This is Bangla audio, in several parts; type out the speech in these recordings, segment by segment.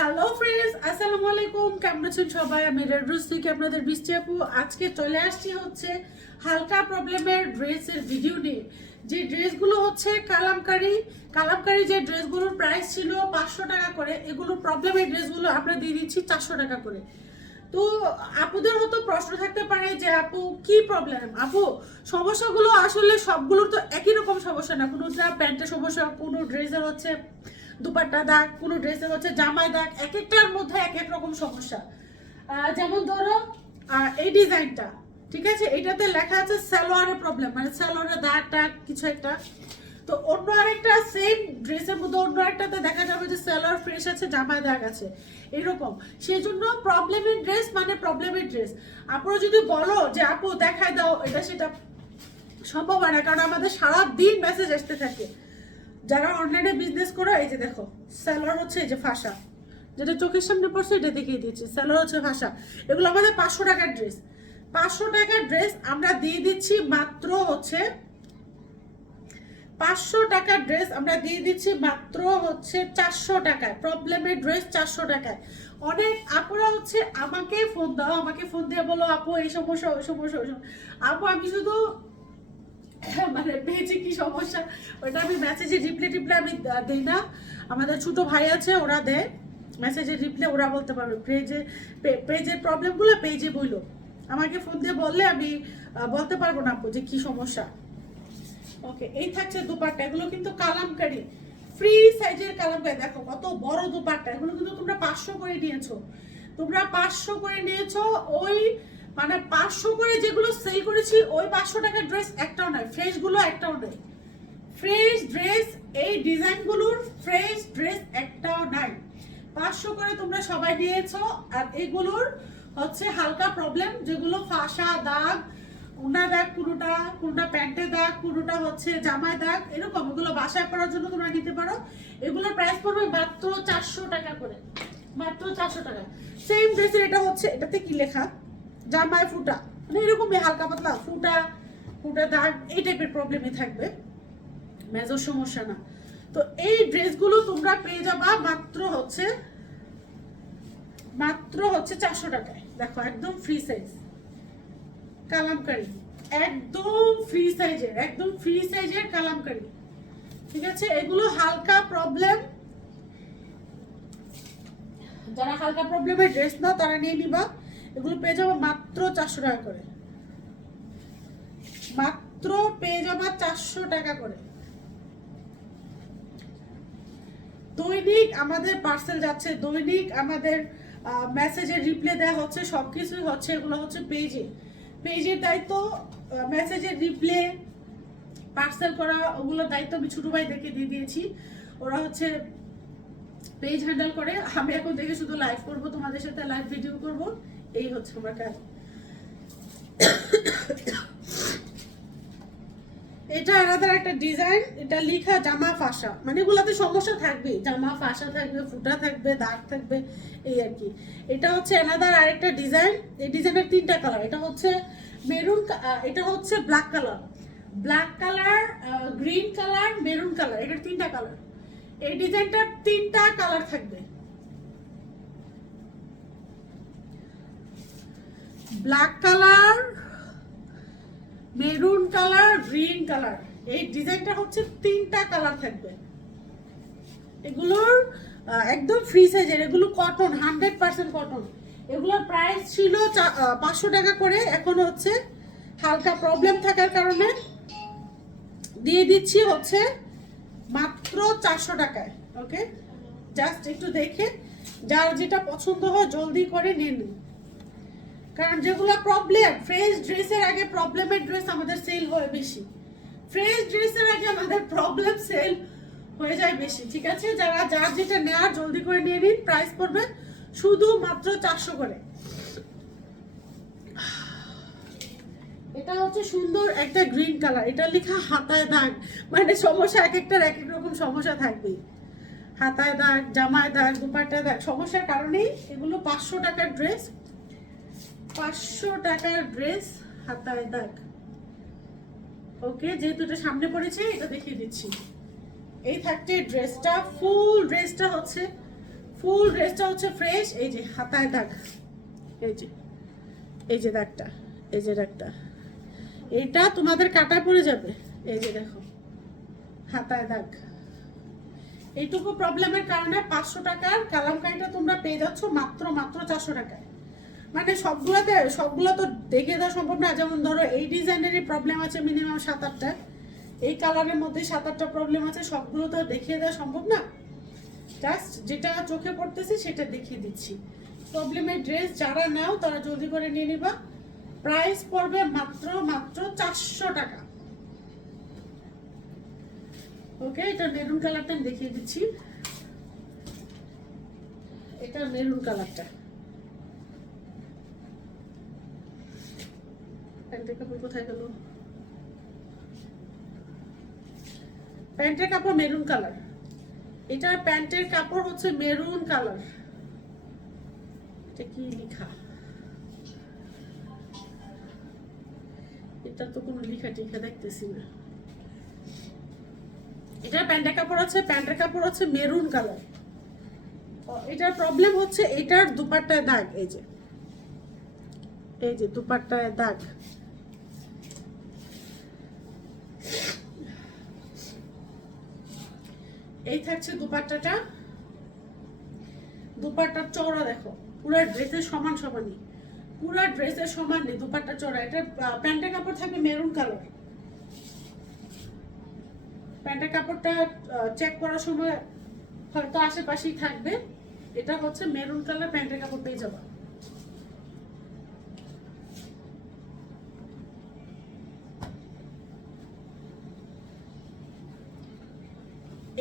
হ্যালো ফ্রেন্ডস আসসালামু আলাইকুম কেমন আছেন সবাই? আমি রেডরুস থেকে আপনাদের বৃষ্টি আপু। আজকে চলে আসছি হচ্ছে হালকা প্রবলেমের ড্রেসের ভিডিও নিয়ে। যে ড্রেসগুলো হচ্ছে কালামকারি কালামকারি যে ড্রেসগুলোর প্রাইস ছিল পাঁচশো টাকা করে, এগুলো প্রবলেমের ড্রেসগুলো আমরা দিয়ে দিচ্ছি চারশো টাকা করে। তো আপুদের হয়তো প্রশ্ন থাকতে পারে যে, আপু, কি প্রবলেম আপু, সমস্যাগুলো আসলে সবগুলোর তো একই রকম সমস্যা না? কোনোটা প্যান্টের সমস্যা, কোনো ড্রেসের হচ্ছে দুপাট্টা দাগ, কোনো ড্রেসের হচ্ছে জামাই দাগ, এক একটার মধ্যে এক এক রকম সমস্যা। যেমন ধরো এই ডিজাইনটা, ঠিক আছে? এটাতে লেখা আছে সালোয়ারের প্রবলেম মানে সালোয়ারের দাগ টাগ, কিছু একটা। তো অন্য আরেকটা সেম ড্রেসের মধ্যে অন্য একটাতে দেখা যাবে যে স্যালোয়ার ফ্রেশ আছে জামায় দাগ আছে। এরকম। সেই জন্য প্রবলেমের ড্রেস মানে প্রবলেমের ড্রেস আপনারা যদি বলো যে, আপু দেখায় দাও, এটা সেটা সম্ভব হয় না, কারণ আমাদের সারা দিন মেসেজ আসতে থাকে। যারা অনলাইনে বিজনেস করো, এই যে দেখো স্যালোয়ার হচ্ছে এই যে ফাঁসা। যেটা চোখের সামনে পড়ছে, এটা দেখিয়ে দিচ্ছি স্যালোয়ার হচ্ছে ফাঁসা। এগুলো আমাদের পাঁচশো টাকার ড্রেস পাঁচশো টাকার ড্রেস আমরা দিয়ে দিচ্ছি মাত্র হচ্ছে, পাঁচশো টাকার ড্রেস আমরা দিয়ে দিচ্ছি মাত্র হচ্ছে চারশো টাকায়। প্রবলেমের ড্রেস চারশো টাকায়। অনেক আপুরা হচ্ছে আমাকে ফোন দাও, আমাকে ফোন দিয়ে বলো, আপু, এই সমস্যা, ওই সমস্যা ওই সমস্যা। আপু, আমি শুধু মানে পেয়েছি কি সমস্যা? ওটা আমি মেসেজে রিপ্লে টিপ্লে আমি দিই না। আমাদের ছোট ভাই আছে, ওরা দেয়। মেসেজে রিপ্লে ওরা বলতে পারবে। পেজে পেজের প্রবলেমগুলো পেজে বইলো। আমাকে ফোন দিয়ে বললে আমি বলতে পারব না যে কি সমস্যা। ওকে এই থাকছে দুপাট্টা। এগুলো কিন্তু কালামকারি। ফ্রি সাইজের কালামকারি। দেখো, কত বড় দুপাট্টা। এগুলো কিন্তু তোমরা পাঁচশো করে নিয়েছো। তোমরা পাঁচশো করে নিয়েছো ওই মানে পাঁচশো করে যেগুলো সেল করেছি, ওই পাঁচশো টাকার ড্রেস একটাও নয় ফ্রেশগুলো একটাও নেই ফ্রেশ ড্রেস এই ডিজাইনগুলোর ফ্রেশ ড্রেস একটাও নাই। পাঁচশো করে তোমরা সবাই নিয়েছো, আর এগুলোর হচ্ছে হালকা প্রবলেম যেগুলো ফাঁসা দাগ, উনা দাগ কোনোটা কোনোটা প্যান্টে দাগ, কোনোটা হচ্ছে জামায় দাগ, এরকম এগুলো বাসায় পরার জন্য তোমরা নিতে পারো। এগুলোর প্রাইস পড়বে মাত্র চারশো টাকা করে, মাত্র চারশো টাকা। সেম ড্রেসের এটা হচ্ছে, এটাতে কি লেখা? জামায় ফুটা। মানে এরকমই হালকা পাতলা, ফুটা ফুটা দাগ, এই টাইপের প্রবলেমই থাকবে। মেজর সমস্যা না। তো এই ড্রেসগুলো তোমরা পেয়ে যাবা মাত্র হচ্ছে মাত্র হচ্ছে চারশো টাকায়। দেখো, একদম ফ্রি সাইজ কালামকারি। একদম ফ্রি সাইজের একদম ফ্রি সাইজের কালামকারি। ঠিক আছে? এগুলো হালকা প্রবলেম যারা হালকা প্রবলেমের ড্রেস না তারা নিয়ে নিবা। এগুলো পেয়ে যাব মাত্র চারশো টাকা করে। মাত্র পেয়ে যাবা চারশো টাকা করে। দৈনিক আমাদের পার্সেল যাচ্ছে, দৈনিক আমাদের মেসেজের রিপ্লাই দেওয়া হচ্ছে সব কিছুই হচ্ছে, এগুলো হচ্ছে পেজে পেজের দায়িত্ব মেসেজের রিপ্লে পার্সেল করা ওগুলোর দায়িত্ব আমি ছোটো ভাই দেখে দিয়ে দিয়েছি। ওরা হচ্ছে পেজ হ্যান্ডেল করে। আমি এখন দেখে শুধু লাইভ করব, তোমাদের সাথে লাইভ ভিডিও করব। এই হচ্ছে আমার কাজ। এটা আলাদা একটা ডিজাইন এটা লিখা জামা ফাঁসা। মানে এগুলাতে সমস্যা থাকবে। জামা ফাঁসা থাকবে, ফুটা থাকবে, দাগ থাকবে, এই আর কি। এটা হচ্ছে আলাদা আরেকটা ডিজাইন এই ডিজাইনের তিনটা কালার এটা হচ্ছে মেরুন এটা হচ্ছে black colour black colour green colour maroon colour এটার তিনটা কালার এই ডিজাইনটার তিনটা কালার থাকবে। Black colour maroon colour green colour এই ডিজাইনটা হচ্ছে তিনটা কালার থাকবে। এগুলোর একদম ফ্রি সাইজের এগুলো কটন হান্ড্রেড পার্সেন্ট কটন এগুলোর প্রাইস ছিল পাঁচশো টাকা করে। এখন হচ্ছে হালকা প্রবলেম থাকার কারণে দিয়ে দিচ্ছি হচ্ছে মাত্র চারশো টাকায়। ওকে জাস্ট একটু দেখে, যার যেটা পছন্দ হয় জলদি করে নিয়ে নিন। কারণ যেগুলো প্রবলেম ফ্রেশ ড্রেসের আগে প্রবলেমের ড্রেস আমাদের সেল হয় বেশি। ফ্রেশ ড্রেসের আগে আমাদের প্রবলেম সেল হয়ে যায় বেশি, ঠিক আছে? যারা, যার যেটা নেওয়ার জলদি করে নিয়ে নিন প্রাইস পড়বে শুধু মাত্র চারশো করে। এটা হচ্ছে সুন্দর একটা গ্রিন কালার এটা লেখা হাতায় দাগ। মানে সমস্যা এক একটার এক এক রকম সমস্যা থাকবে হাতায় দাগ, জামায় দাগ, দুপাট্টায় দাগ, সমস্যার কারণেই এগুলো পাঁচশো টাকার ড্রেস পাঁচশো টাকার ড্রেস হাতায় দাগ। ওকে, যেহেতু এটা সামনে পড়েছে, এটা দেখিয়ে দিচ্ছি। এই থাকছে ড্রেসটা, ফুল ড্রেসটা হচ্ছে, ফুল ড্রেসটা হচ্ছে ফ্রেশ এই যে হাতায় দাগ। এই যে এই যে দাগটা, এই যে দাগটা। এটা তোমাদের কাটা পড়ে যাবে। এই যে দেখো, হাতায় দাগ। এইটুকু প্রবলেমের কারণে পাঁচশো টাকার কালামকারিটা তোমরা পেয়ে যাচ্ছ মাত্র মাত্র চারশো টাকায়। মানে সবগুলোতে, সবগুলো তো দেখে দেওয়া সম্ভব না। যেমন ধরো, এই ডিজাইনেরই প্রবলেম আছে মিনিমাম সাত আটটা। এই কালারের মধ্যে সাত আটটা প্রবলেম আছে, সবগুলো তো দেখিয়ে দেওয়া সম্ভব না। জাস্ট যেটা চোখে পড়তেছে, সেটা দেখিয়ে দিচ্ছি। প্রবলেমের ড্রেস যারা নাও, তারা জলদি করে নিয়ে নিবা। প্রাইস পড়বে মাত্র মাত্র চারশো টাকা। ওকে এটা মেরুন কালারটা আমি দেখিয়ে দিচ্ছি। এটা মেরুন কালারটা প্যান্টের কাপড় কোথায় গেল? প্যান্টের কাপড় মেরুন কালার। এটা প্যান্টের কাপড় হচ্ছে মেরুন কালার। এটা কি লেখা? এটা তো কোনো লেখা টিখা দেখতেছি না। এটার প্যান্টের কাপড় আছে, প্যান্টের কাপড় হচ্ছে মেরুন কালার। এটার প্রবলেম হচ্ছে এটার দুপাট্টায় দাগ, এই যে। এই যে দুপাট্টায় দাগ। এই থাকছে দুপাট্টাটা। দুপাট্টার চওড়া দেখো, পুরো ড্রেসের সমান সমানই। পুরো ড্রেসের সমান নেই দুপাট্টা চওড়া। এটা প্যান্টের কাপড় থাকবে মেরুন কালার। প্যান্টের কাপড়টা চেক করার সময় হয়তো আশেপাশেই থাকবে। এটা হচ্ছে মেরুন কালার, প্যান্টের কাপড় পেয়ে যাবা।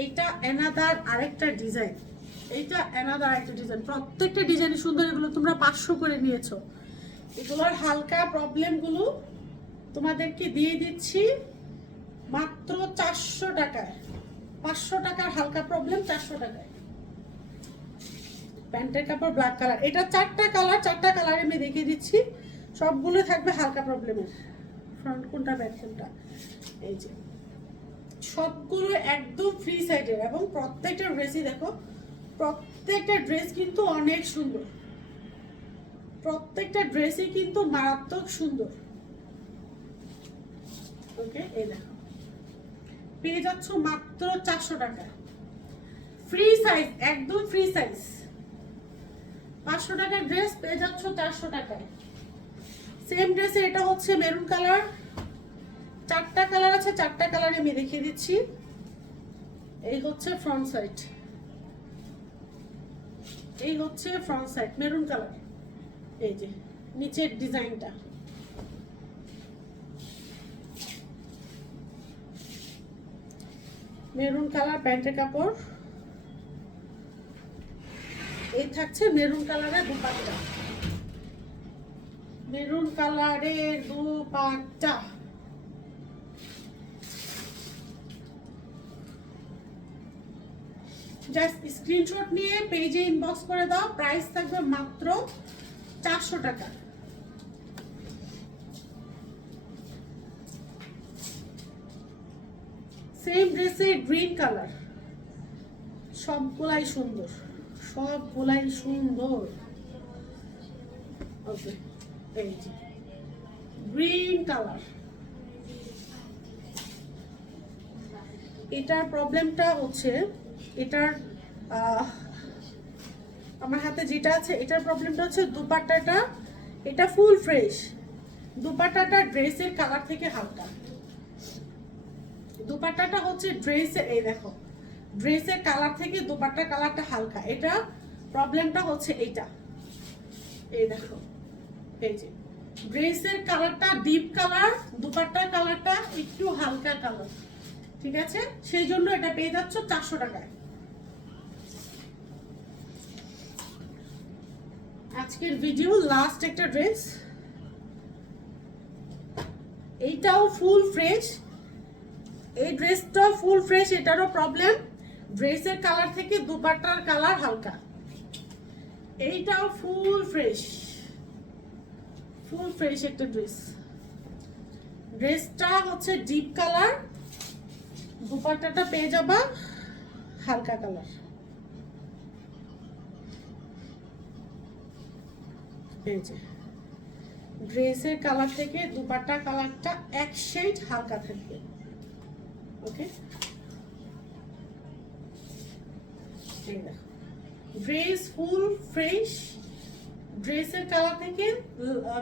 এইটা এনাদার আরেকটা ডিজাইন এইটা এনাদার আরেকটা ডিজাইন প্রত্যেকটা ডিজাইন সুন্দর এগুলো তোমরা পাঁচশো করে নিয়েছো। এগুলোর হালকা প্রবলেমগুলো তোমাদেরকে দিয়ে দিচ্ছি মাত্র চারশো টাকায়। পাঁচশো টাকার হালকা প্রবলেম চারশো টাকায়। প্যান্টের কাপড় ব্ল্যাক কালার এটা চারটা কালার চারটা কালার আমি দেখিয়ে দিচ্ছি। সবগুলো থাকবে হালকা প্রবলেমের ফ্রন্ট কোনটা ব্যাক কোনটা? এই যে। সবগুলো একদম ফ্রি সাইডের এবং প্রত্যেকটা ড্রেসই দেখো, প্রত্যেকটা ড্রেস কিন্তু অনেক সুন্দর। প্রত্যেকটা ড্রেসই কিন্তু মারাত্মক সুন্দর। ওকে এই দেখো। পেয়ে যাচ্ছ মাত্র চারশো টাকা। ফ্রি সাইজ একদম ফ্রি সাইজ পাঁচশো টাকার ড্রেস পেয়ে যাচ্ছ চারশো টাকায়। সেম ড্রেসে এটা হচ্ছে মেরুন কালার চারটা কালার আছে, চারটা কালার আমি দেখিয়ে দিচ্ছি। এই হচ্ছে ফ্রন্ট সাইড এই হচ্ছে ফ্রন্ট সাইড মেরুন কালার এই যে, নিচের ডিজাইনটা। মেরুন কালার প্যান্টের কাপড়। এই থাকছে মেরুন কালারের দুপাট্টা। মেরুন কালারের দুপাট্টা। জাস্ট স্ক্রিনশট নিয়ে পেজে ইনবক্স করে দাও। প্রাইস থাকবে মাত্র চারশো টাকা। সেম ড্রেসে গ্রিন কালার সবগুলাই সুন্দর। সবগুলাই সুন্দর। ওকে এই যে। গ্রিন কালার এটার প্রবলেমটা হচ্ছে এটার আমার হাতে যেটা আছে, এটার প্রবলেমটা হচ্ছে দুপাট্টাটা, এটা ফুল ফ্রেশ দুপাট্টাটা ড্রেসের কালার থেকে হালকা। দুপাট্টাটা হচ্ছে ড্রেসের এই দেখো ড্রেসের কালার থেকে দুপাট্টার কালারটা হালকা। এটা প্রবলেমটা হচ্ছে এইটা। এই দেখো, এই যে ড্রেসের কালারটা ডিপ কালার দুপাট্টার কালারটা একটু হালকা কালার ঠিক আছে? সেই জন্য এটা পেয়ে যাচ্ছ চারশো টাকায়। আজকের ভিডিও লাস্ট একটা ড্রেস এইটাও ফুল ফ্রেশ এই ড্রেসটাও ফুল ফ্রেশ এটারও প্রবলেম ড্রেসের কালার থেকে দুপাট্টার কালার হালকা। এইটাও ফুল ফ্রেশ ফুল ফ্রেশ একটা ড্রেস ড্রেসটা হচ্ছে ডিপ কালার দুপাট্টাটা পেয়ে যাবা, হালকা কালার এই ড্রেসের কালার থেকে দুপাট্টা কালারটা এক শেড হালকা থাকবে। ওকে ড্রেস ফুল ফ্রেশ ড্রেসের কালার থেকে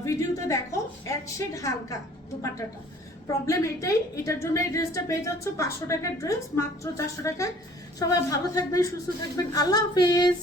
ভিডিওতে দেখো, এক শেড হালকা দুপাট্টাটা। প্রবলেম এটাই, এটার জন্য এই ড্রেসটা পেয়ে যাচ্ছ পাঁচশো টাকার ড্রেস মাত্র চারশো টাকায়। সবাই ভালো থাকবেন, সুস্থ থাকবেন। আল্লাহ হাফেজ।